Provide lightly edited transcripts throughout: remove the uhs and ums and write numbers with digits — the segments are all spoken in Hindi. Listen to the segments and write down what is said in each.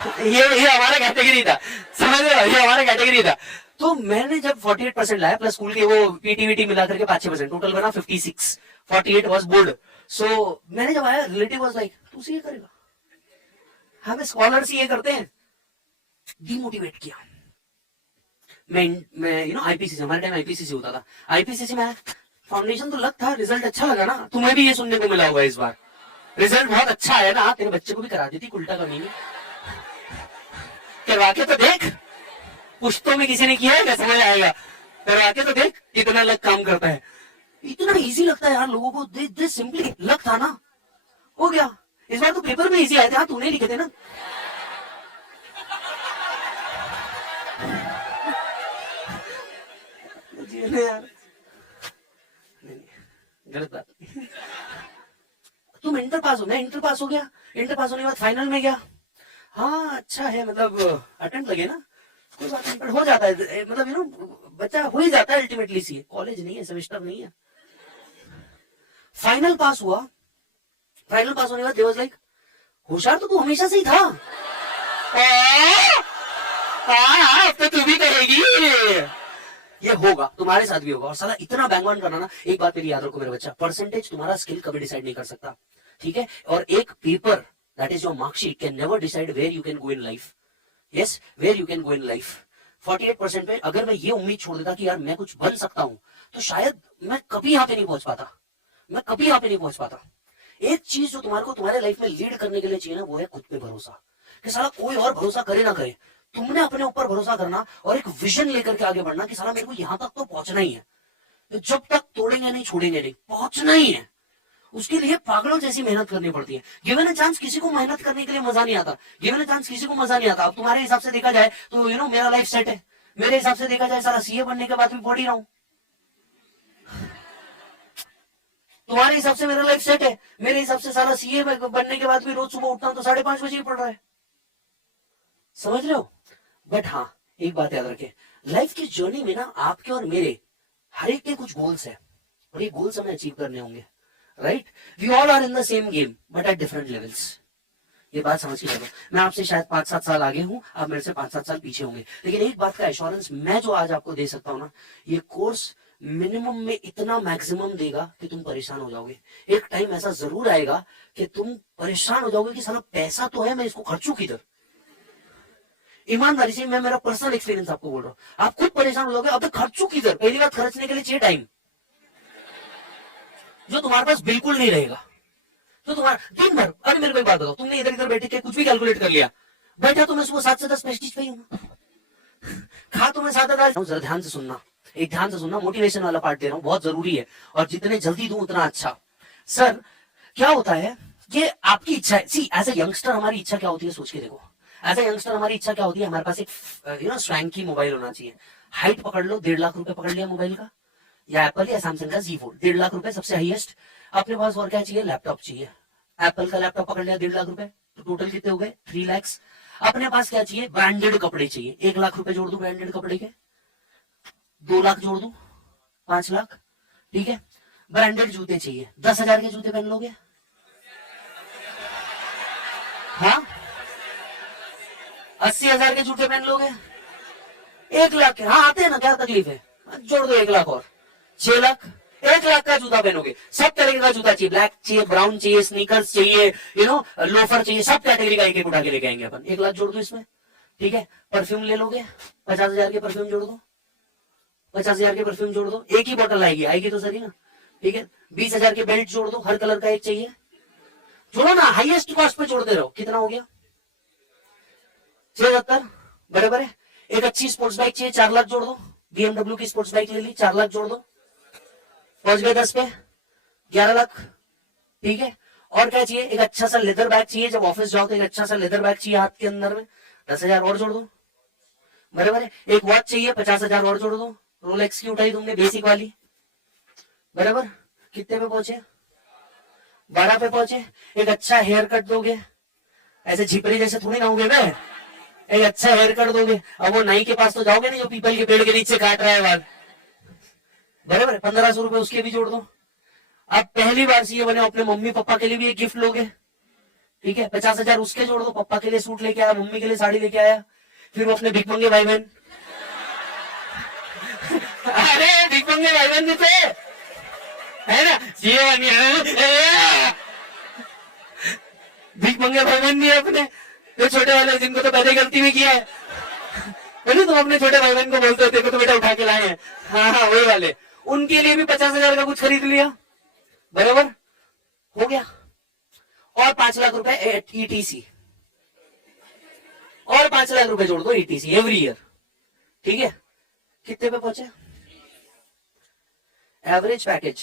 ये हमारा कैटेगरी था, समझ रहे हो, ये हमारा कैटेगरी था। तो मैंने जब 48% लाया प्लस स्कूल के वो पीटी वीटी मिला करके 5-6%, टोटल बना 56, 48 वाज बोर्ड। सो मैंने जब आया, रिलेटिव वाज लाइक तू सीए करेगा, हमें स्कॉलर्स ये करते हैं, डिमोटिवेट किया। मैं आईपीसीसी, हमारे टाइम आईपीसीसी होता था, आईपीसीसी में फाउंडेशन तो लग था, रिजल्ट अच्छा लगा ना, तुम्हें भी ये सुनने को मिला होगा इस बार, रिजल्ट बहुत अच्छा आया ना, तेरे बच्चे को भी करा देती उल्टा कमी में, करवा के तो देख, पुश्तों में किसी ने किया है, समझ आएगा, करवा के तो देख कितना लग काम करता है। इतना इजी लगता है यार लोगों को, दे सिंपली लग था ना, हो गया। इस बार तो पेपर में इजी आए थे, हाँ तूने लिखे थे ना। यार गलत बात। तुम इंटर पास हो, मैं इंटर पास हो गया, इंटर पास होने के बाद फाइनल में गया, हाँ अच्छा है, मतलब अटेम्प्ट लगे ना, कोई बात नहीं, पर हो जाता है, मतलब बच्चा हो ही जाता है अल्टीमेटली। सी कॉलेज नहीं है, सेमेस्टर नहीं है। फाइनल पास हुआ, फाइनल पास होने के बाद दे वाज लाइक होशियार तो तू हमेशा से ही था। अब तो तू भी कहेगी, ये होगा तुम्हारे साथ भी होगा, और साला इतना बैंग ऑन करना ना। एक बात मेरी याद रखो मेरे बच्चा, परसेंटेज तुम्हारा स्किल कभी डिसाइड नहीं कर सकता, ठीक है, और एक paper that is your marksheet can never decide where you can go in life. Yes, where you can go in life. 48% पे अगर मैं ये उम्मीद छोड़ देता कि यार मैं कुछ बन सकता हूं, तो शायद मैं कभी यहां पे नहीं पहुंच पाता, मैं कभी यहां पे नहीं पहुंच पाता। एक चीज जो तुम्हारे को तुम्हारे लाइफ में लीड करने के लिए चाहिए ना, वो है खुद पे भरोसा, कि साला कोई और भरोसा करे ना करे, तुमने अपने ऊपर भरोसा करना और एक विजन लेकर के आगे बढ़ना कि साला मेरे को यहां तक तो पहुंचना ही है, तो जब तक तोड़ेंगे नहीं छोड़ेंगे नहीं, पहुंचना ही है। उसके लिए पागलों जैसी मेहनत करनी पड़ती है। गिवन अ चांस किसी को मेहनत करने के लिए मजा नहीं आता, गिवन अ चांस किसी को मजा नहीं आता। अब तुम्हारे हिसाब से देखा जाए तो मेरा लाइफ सेट है, मेरे हिसाब से देखा जाए सारा सीए बनने के बाद भी पढ़ ही रहा हूं, तुम्हारे हिसाब से मेरा लाइफ सेट है, मेरे हिसाब से सारा सीए बनने के बाद भी रोज सुबह उठता हूं तो 5:30 बजे ही पढ़ रहा है, समझ रहे हो। बट हाँ, एक बात याद रखें, लाइफ की जर्नी में ना आपके और मेरे हर एक के कुछ गोल्स है, और ये गोल्स हमें अचीव करने होंगे, right. We all are in the same game but at different levels. ये बात समझ के चलो, मैं आपसे शायद 5-7 साल आगे हूं, आप मेरे से 5-7 साल पीछे होंगे, लेकिन एक बात का एश्योरेंस मैं जो आज आपको दे सकता हूं ना, ये कोर्स मिनिमम में इतना मैक्सिमम देगा कि तुम परेशान हो जाओगे। एक टाइम ऐसा जरूर आएगा कि तुम परेशान हो जाओगे कि साला पैसा तो है, मैं इसको खर्चूं किधर। ईमानदारी से मैं मेरा पर्सनल एक्सपीरियंस आपको बोल रहा हूं, आप खुद परेशान हो जाओगे, अब खर्चूं किधर। पहली बात, खर्चने के लिए चाहिए टाइम, जो तुम्हारे पास बिल्कुल नहीं रहेगा। तो तुम्हारा दिन भर, अरे मेरे को एक बात बताओ, तुमने इधर इधर बैठे के कुछ भी कैलकुलेट कर लिया, बैठा तो मैं सुबह 7 से 10 प्रेस्टीज पे ही हूँ, खा तो मैं 7-10। जरा ध्यान से सुनना, एक ध्यान से सुनना, मोटिवेशन वाला पार्ट दे रहा हूँ, बहुत जरूरी है, और जितने जल्दी दूं उतना अच्छा। सर क्या होता है, ये आपकी इच्छा है। सी एज ए यंगस्टर हमारी इच्छा क्या होती है, सोच के देखो। एज ए यंगस्टर हमारी इच्छा क्या होती है, हमारे पास एक स्वैंकी मोबाइल होना चाहिए। हाइट पकड़ लो, 1.5 लाख रुपए पकड़ लिया मोबाइल का, या एप्पल या सैमसंग का Z Fold, 1.5 लाख रुपए सबसे हाईएस्ट। अपने पास और क्या चाहिए, लैपटॉप चाहिए। एप्पल का लैपटॉप पकड़ लिया, 1.5 लाख रुपए, तो टोटल कितने हो गए, 3 लैक्स। अपने पास क्या चाहिए, ब्रांडेड कपड़े चाहिए, 1 लाख रुपए जोड़ दू ब्रांडेड कपड़े के, 2 लाख जोड़ दू, 5 लाख, ठीक है। ब्रांडेड जूते चाहिए, 10,000 के जूते पहन लोगे, हाँ 80,000 के जूते पहन लोगे, 1 लाख के, हाँ आते हैं ना, क्या तकलीफ है, जोड़ दो 1 लाख और 6 लाख। 1 लाख का जूता पहनोगे, सब तरीके का जूता चाहिए, ब्लैक चाहिए, ब्राउन चाहिए, स्नीकर्स चाहिए, लोफर चाहिए, सब कैटेगरी का एक एक उठा के लेके आएंगे अपन। 1 लाख जोड़ दो इसमें, ठीक है। परफ्यूम ले लोगे, 50,000 के परफ्यूम जोड़ दो, 50,000 के परफ्यूम जोड़ दो, एक ही बोतल आएगी, आएगी तो सही ना, ठीक है। 20,000 के बेल्ट जोड़ दो, हर कलर का एक चाहिए, जोड़ो ना, हाईएस्ट कॉस्ट पे जोड़ते रहो, कितना हो गया, 76, बराबर है। एक अच्छी स्पोर्ट्स बाइक चाहिए, 4 लाख जोड़ दो, BMW की स्पोर्ट्स बाइक ले ली, 4 लाख जोड़ दो, पहुंच गए 10 पे, 11 लाख, ठीक है। और क्या चाहिए, एक अच्छा सा लेदर बैग चाहिए, जब ऑफिस जाओ तो एक अच्छा सा लेदर बैग चाहिए हाथ के अंदर में, 10,000 और जोड़ दो, बराबर है। एक वॉच चाहिए, 50,000 और जोड़ दो, रोलेक्स की उठाई तुमने बेसिक वाली, बराबर। कितने पे पहुंचे, 12 पे पहुंचे। एक अच्छा हेयर कट दोगे, ऐसे झिपरी जैसे थोड़ी ना होगे मैं, एक अच्छा हेयर कट दोगे। अब वो नाई के पास तो जाओगे नहीं जो पीपल के पेड़ के नीचे काट रहा है बाल, बराबर है। 1,500 रुपए उसके भी जोड़ दो। अब पहली बार सीए बने, अपने मम्मी पापा के लिए भी एक गिफ्ट लोगे, ठीक है, 50,000 उसके जोड़ दो, पापा के लिए सूट लेके आया, मम्मी के लिए साड़ी लेके आया, फिर वो अपने भिख मंगे भाई बहन अरे भिख मंगे भाई बहन भी थे, है ना, भिख मंगे भाई बहन भी है अपने, जो छोटे वाले जिनको तो पहले गलती में किया है, बोले तुम अपने छोटे भाई बहन को बोलते हो देखो तो बेटा उठा के लाए हैं, हाँ हाँ वही वाले, उनके लिए भी 50,000 का कुछ खरीद लिया, बराबर हो गया। और 5 लाख रुपए ईटीसी, और 5 लाख रुपए जोड़ दो ईटीसी एवरी ईयर, ठीक है, कितने पे पहुंचे? एवरेज पैकेज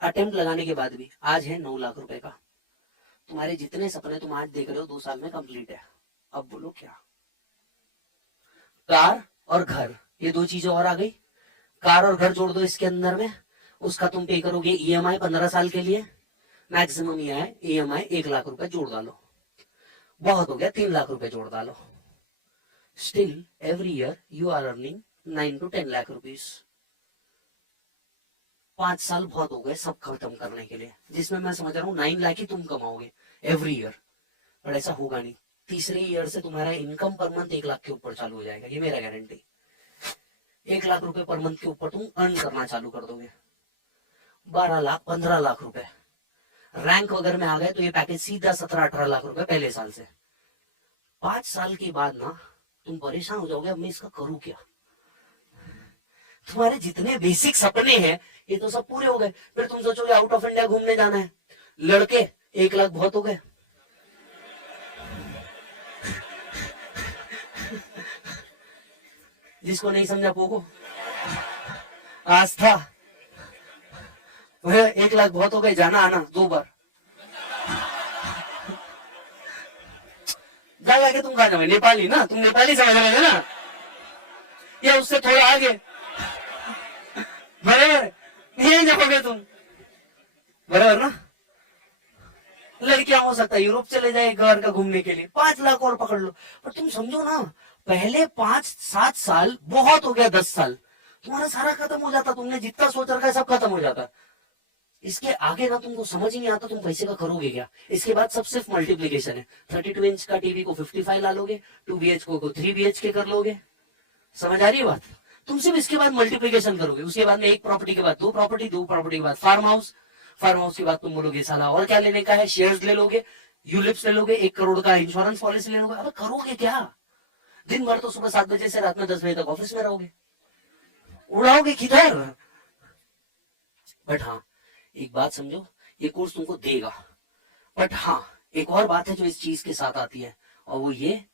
अटेम्प्ट लगाने के बाद भी आज है 9 लाख रुपए का। तुम्हारे जितने सपने तुम आज देख रहे हो 2 साल में कंप्लीट है। अब बोलो क्या? कार और घर, ये 2 चीजें और आ गई। कार और घर जोड़ दो इसके अंदर में, उसका तुम पे करोगे ईएमआई 15 साल के लिए, मैक्सिमम ईएमआई 1 लाख रुपए जोड़ डालो, बहुत हो गया 3 लाख रुपए जोड़ डालो। Still every year you are earning 9 to 10 lakh rupees. 5 साल बहुत हो गए सब खत्म करने के लिए, जिसमें मैं समझ रहा हूँ 9 लाख ही तुम कमाओगे एवरी ईयर, पर ऐसा होगा नहीं। तीसरे ईयर से तुम्हारा इनकम पर मंथ 1 लाख के ऊपर चालू हो जाएगा, ये मेरा गारंटी। 1 लाख रुपए पर मंथ के ऊपर तुम अर्न करना चालू कर दोगे। 12 लाख 15 लाख रुपए रैंक वगैरह में आ गए तो ये पैकेज सीधा 17-18 लाख रुपए पहले साल से। 5 साल के बाद ना तुम परेशान हो जाओगे, अब मैं इसका करूं क्या। तुम्हारे जितने बेसिक सपने हैं ये तो सब पूरे हो गए, फिर तुम सोचोगे आउट ऑफ इंडिया घूमने जाना है। लड़के 1 लाख बहुत हो गए, जिसको नहीं समझा पोको आस्था, 1 लाख बहुत हो गए, जाना आना 2 बार। जा के तुम कहा जाओगे, नेपाली ना, तुम नेपाली समझ रहे हो ना, या उससे थोड़ा आगे, बराबर यही जाओगे तुम, बराबर ना। लड़कियां हो सकता है यूरोप चले जाए 1 बार का घूमने के लिए, 5 लाख और पकड़ लो। पर तुम समझो ना, पहले 5-7 साल बहुत हो गया, 10 साल तुम्हारा सारा खत्म हो जाता, तुमने जितना सोच रखा है सब खत्म हो जाता। इसके आगे ना तुमको समझ ही नहीं आता तुम पैसे का करोगे क्या। इसके बाद सब सिर्फ मल्टीप्लीकेशन है। 32 इंच का टीवी को 55 ला लोगे, 2 BHK को 3 BHK कर लोगे, समझ आ रही है बात। तुम सिर्फ इसके बाद मल्टीप्लीकेशन करोगे, उसके बाद में 1 प्रॉपर्टी के बाद 2 प्रॉपर्टी, 2 प्रॉपर्टी के बाद फार्म हाउस, फार्म हाउस के बाद तुम बोलोगे साला और क्या लेने का है, शेयर्स ले लोगे, यूलिप्स ले लोगे, 1 करोड़ का इंश्योरेंस पॉलिसी ले लोगे। अब करोगे क्या? दिन भर तो सुबह 7 बजे से रात में 10 बजे तक ऑफिस में रहोगे, उड़ाओगे किधर। बट हाँ एक बात समझो, ये कोर्स तुमको देगा, बट हाँ एक और बात है जो इस चीज के साथ आती है, और वो ये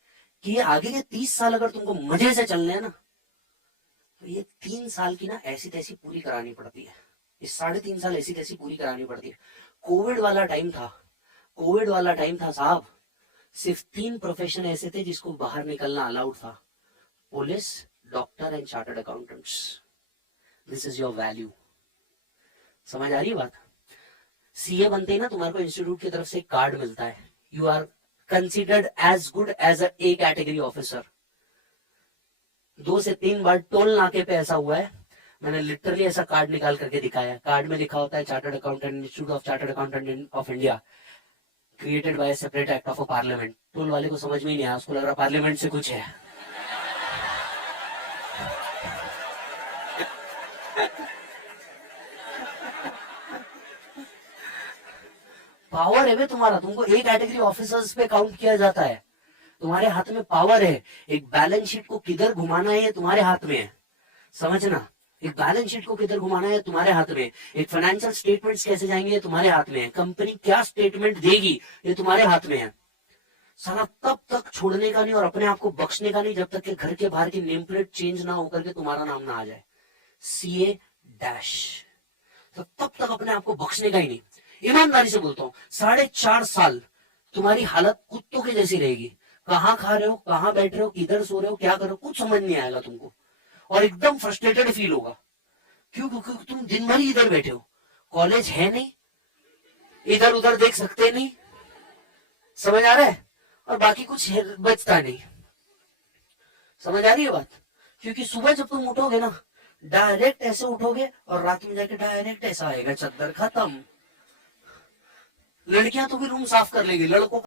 कि ये आगे के 30 साल अगर तुमको मजे से चलने हैं ना, तो ये 3 साल की ना ऐसी तैसी पूरी करानी पड़ती है, ये 3.5 साल ऐसी तैसी पूरी करानी पड़ती है। कोविड वाला टाइम था, कोविड वाला टाइम था साहब, सिर्फ 3 प्रोफेशन ऐसे थे जिसको बाहर निकलना अलाउड था, police, doctor and chartered accountants. This is your value, समझ आ रही है बात। सीए बनते ही ना तुम्हारे को इंस्टीट्यूट की तरफ से एक कार्ड मिलता है, you are considered as good as A category officer. 2 से 3 बार टोल नाके पे ऐसा हुआ है, मैंने लिटरली ऐसा कार्ड निकाल करके दिखाया। कार्ड में लिखा होता है chartered accountant, institute of chartered accountant of India, created by separate act of parliament. Toll वाले को समझ में ही नहीं आया, उसको लग रहा पार्लियामेंट से कुछ है। पावर है वे तुम्हारा, तुमको एक कैटेगरी ऑफिसर्स पे काउंट किया जाता है, तुम्हारे हाथ में पावर है। एक बैलेंस शीट को किधर घुमाना है ये तुम्हारे हाथ में है, समझना। एक बैलेंस शीट को किधर घुमाना है तुम्हारे हाथ में, एक फाइनेंशियल स्टेटमेंट्स कैसे जाएंगे ये तुम्हारे हाथ में है, कंपनी क्या स्टेटमेंट देगी ये तुम्हारे हाथ में है। सारा तब तक छोड़ने का नहीं और अपने आप को बख्शने का नहीं जब तक कि घर के बाहर की नेम प्लेट चेंज ना होकर के तुम्हारा नाम ना आ जाए CA डैश, तो तब तक अपने आप को बख्शने का ही नहीं। ईमानदारी से बोलता हूँ 4.5 साल तुम्हारी हालत कुत्तों की जैसी रहेगी, कहाँ खा रहे हो, कहाँ बैठ रहे हो, किधर सो रहे हो, क्या कर रहे हो, कुछ समझ नहीं आएगा तुमको, और एकदम फ्रस्ट्रेटेड फील होगा। क्यों? क्योंकि तुम दिन भर इधर बैठे हो, कॉलेज है नहीं, इधर उधर देख सकते नहीं, समझ आ रहा है, और बाकी कुछ बचता नहीं, समझ आ रही है बात। क्योंकि सुबह जब तुम उठोगे ना डायरेक्ट ऐसे उठोगे और रात में जाके डायरेक्ट ऐसा आएगा, चद्दर खत्म, लड़कियां तो भी रूम साफ कर लेगी, लड़कों